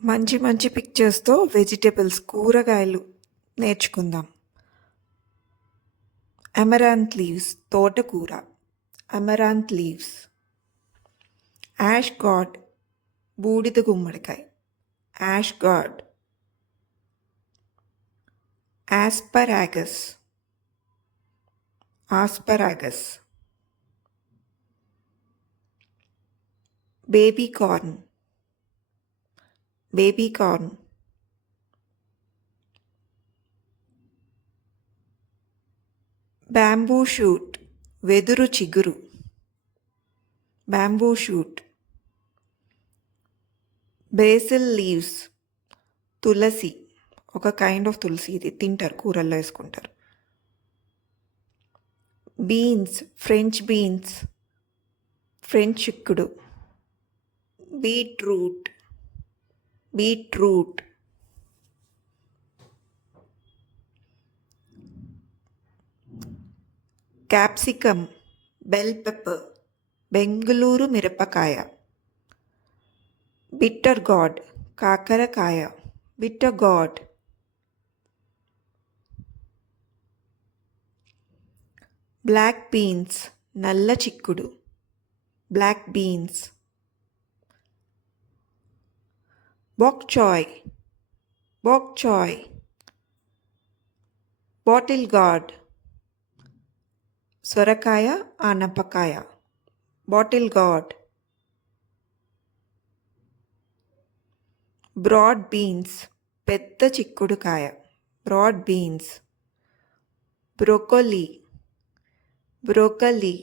మంచి మంచి పిక్చర్స్తో వెజిటేబుల్స్ కూరగాయలు నేర్చుకుందాం. అమరాంత్ లీవ్స్ తోటకూర, అమరాంత్ లీవ్స్. యాష్ గార్డ్ బూడిద గుమ్మడికాయ, ash gourd. Asparagus, asparagus. Baby corn, baby corn. Bamboo shoot వెదురు చిగురు, బ్యాంబూ షూట్. బేసిల్ లీవ్స్ తులసి, ఒక కైండ్ ఆఫ్ తులసి, ఇది తింటారు, కూరల్లో వేసుకుంటారు. బీన్స్ ఫ్రెంచ్ బీన్స్, ఫ్రెంచ్ చిక్కుడు. Beetroot, beetroot. Capsicum bell pepper, Bengaluru మిరపకాయ. బిట్టర్ గార్డ్ కాకరకాయ, బిట్టర్ గార్డ్. బ్లాక్ బీన్స్ నల్ల చిక్కుడు, black beans. Bok choy, bok choy. Bottle gourd సొరకాయ ఆనపకాయ, బాటిల్ గార్డ్. బ్రాడ్ బీన్స్ పెద్ద చిక్కుడుకాయ, broad beans. Broccoli, broccoli.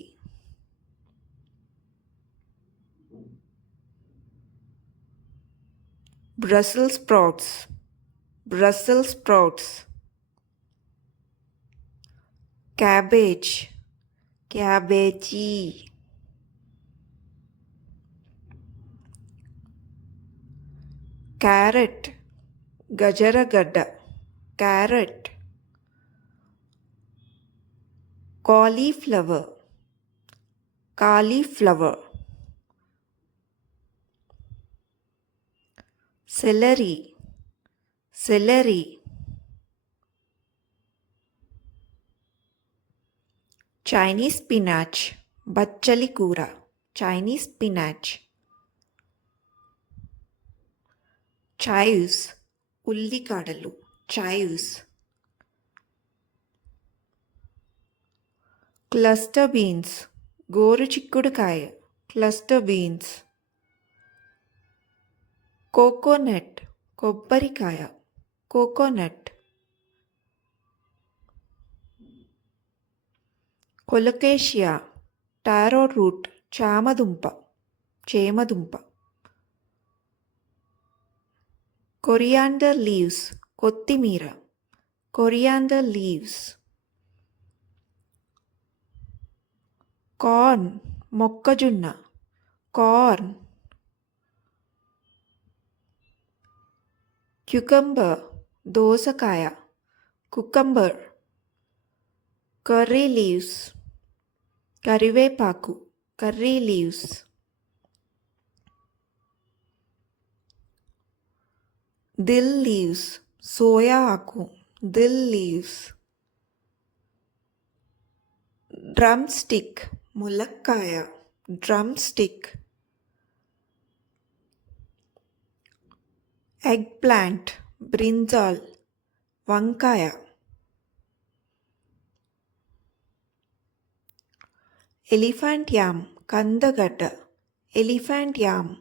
Brussels sprouts, Brussels sprouts. Cabbage, cabbage. Carrot గజరగడ్డ, carrot. Cauliflower, cauliflower. Celery, celery. Chinese spinach బచ్చలి కూర, Chinese spinach. Chives ఉల్లికాడలు, chives. Cluster beans గోరు చిక్కుడుకాయ, క్లస్టర్ బీన్స్. కోకోనట్ కొబ్బరికాయ, coconut. Colocasia taro root, చామదుంప, చేమదుంప. Coriander leaves కొత్తిమీర, కొరియాండర్ లీవ్స్. కార్న్ మొక్కజొన్న, కార్న్. క్యుకంబర్ దోసకాయ, కుకంబర్. కర్రీ లీవ్స్ కరివేపాకు, కర్రీ లీవ్స్. దిల్ లీవ్స్ సోయా ఆకు, దిల్ లీవ్స్. డ్రమ్ స్టిక్ ములక్కాయ, drum stick. Egg plant brinjal, వంకాయ. ఎలిఫెంట్ యామ్ కందగడ్డ, ఎలిఫెంట్ యామ్.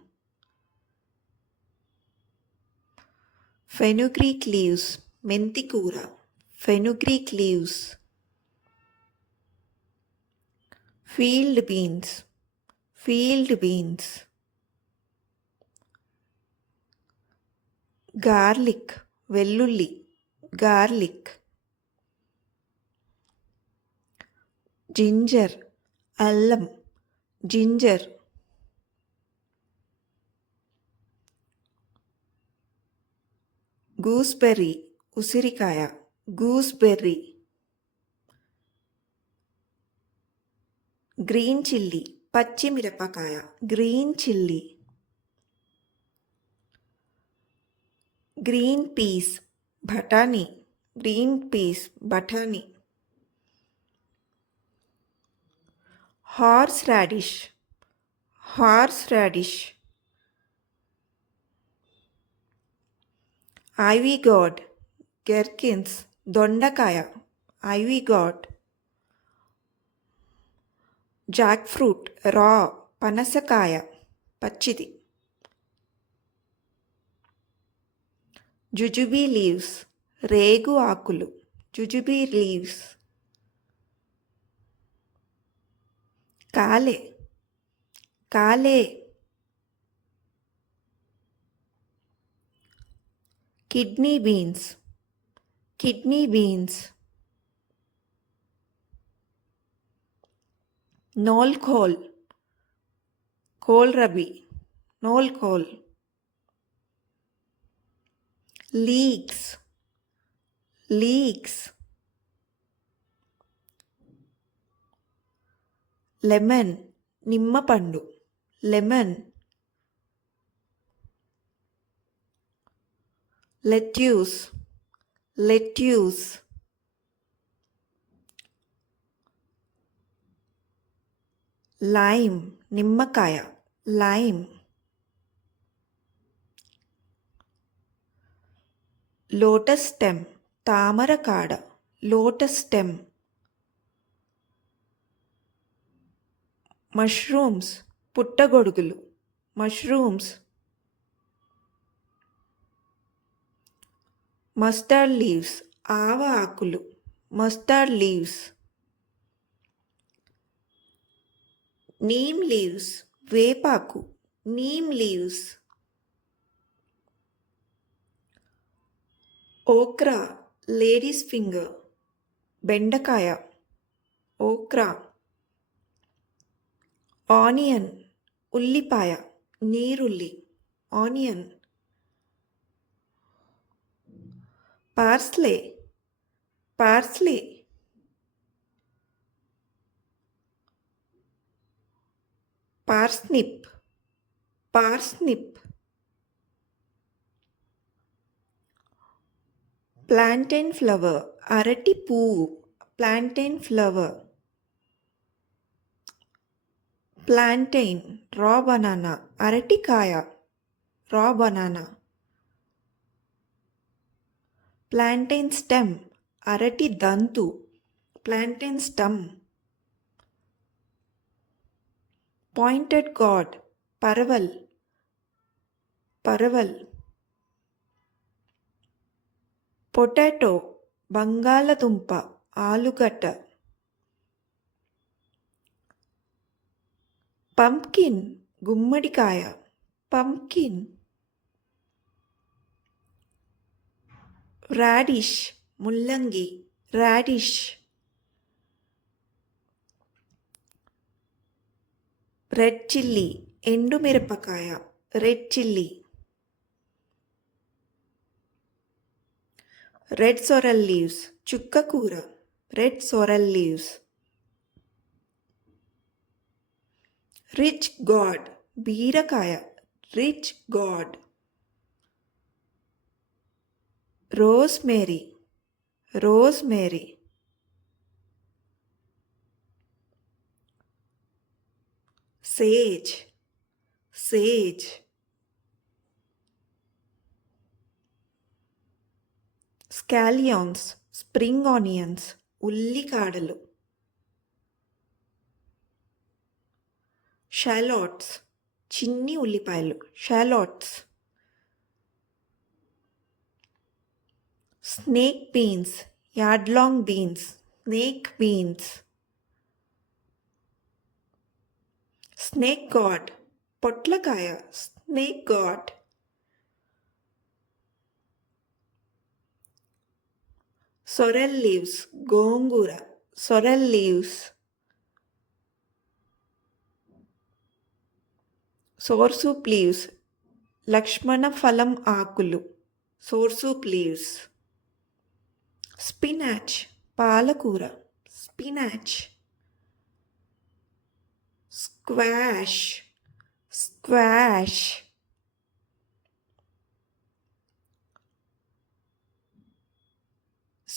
ఫెనుగ్రీక్ లీవ్స్ మెంతికూర, fenugreek leaves. Field beans, field beans. Garlic వెల్లుల్లి, garlic. Ginger అల్లం, ginger. Gooseberry ఉసిరికాయ, గూస్బెర్రీ. గ్రీన్ చిల్లీ పచ్చిమిరపకాయ, గ్రీన్ చిల్లీ. గ్రీన్ పీస్ బఠానీ, green peas బఠానీ. Horse radish, horse radish. Ivy God, gherkins దొండకాయ, ivy God. Jack fruit రా, పనసకాయ పచ్చిది. జుజుబీ లీవ్స్ రేగు ఆకులు, jujubi leaves. Kale, kale. Kidney beans, kidney beans. Knol khol, kohlrabi, knol khol. Leeks, leeks. Lemon నిమ్మపండు, lemon. Lettuce, lettuce. Lime నిమ్మకాయ, lime. Lotus stem తామరకాడ, lotus stem. Mushrooms పుట్టగొడుగులు, మష్రూమ్స్. మస్టర్డ్ లీవ్స్ ఆవ ఆకులు, మస్టర్డ్ లీవ్స్. నీమ్ లీవ్స్ వేపాకు, neem leaves. Okra ladies finger బెండకాయ, okra. Onion ఉల్లిపాయ, నీరుల్లి, onion. Parsley, parsley. Parsnip, parsnip. Plantain flower అరటి పువ్వు, plantain flower. Plantain raw banana, అరటికాయ, రా బనానా. ప్లాంటైన్ స్టెమ్ అరటి దంతు, plantain stem. Pointed gourd parwal, parwal. Potato బంగాళదుంప, ఆలుగడ్డ. పంప్కిన్ గుమ్మడికాయ, పంప్కిన్. రాడిష్ ముల్లంగి, రాడిష్. రెడ్ చిల్లీ ఎండుమిరపకాయ, red chilli. Red sorrel leaves చుక్కకూర, red sorrel leaves. Ridge gourd బీరకాయ, ridge gourd. Rosemary, rosemary. Sage, sage. Scallions spring onions, ఉల్లికాడలు. షాలోట్స్ చిన్ని ఉల్లిపాయలు, shallots. Snake beans yardlong beans, snake beans. Snake gourd పొట్లకాయ, snake gourd. Sorrel leaves గోంగూర, sorrel leaves. Soursop leaves లక్ష్మణ ఫలం ఆకులు, soursop leaves. Spinach పాలకూర, spinach. Squash, squash.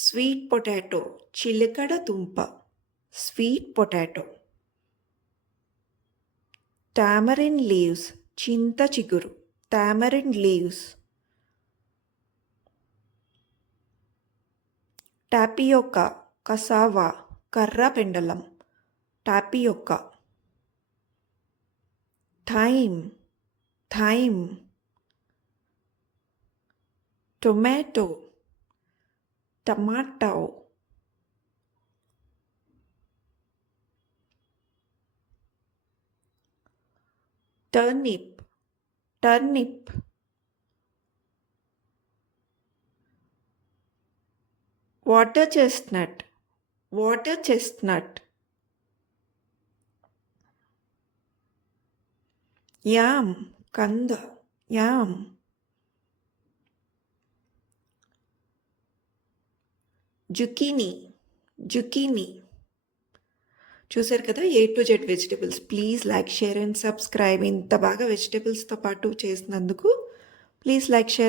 Sweet potato చిలకడ దుంప స్వీట్ పొటాటో. టామరిన్ లీవ్స్ చింత చిగురు టామరిన్ లీవ్స్. టాపియోకా కసావా కర్ర పెండలం tapioca. Thyme thyme. Tomato tomato. Turnip turnip. Water chestnut water chestnut. Yam కంద యామ్. Zucchini zucchini. చూసారు కదా A to Z vegetables. Please like share and subscribe. ఇంత బాగా వెజిటబుల్స్తో పాటు చేసినందుకు ప్లీజ్ లైక్ షేర్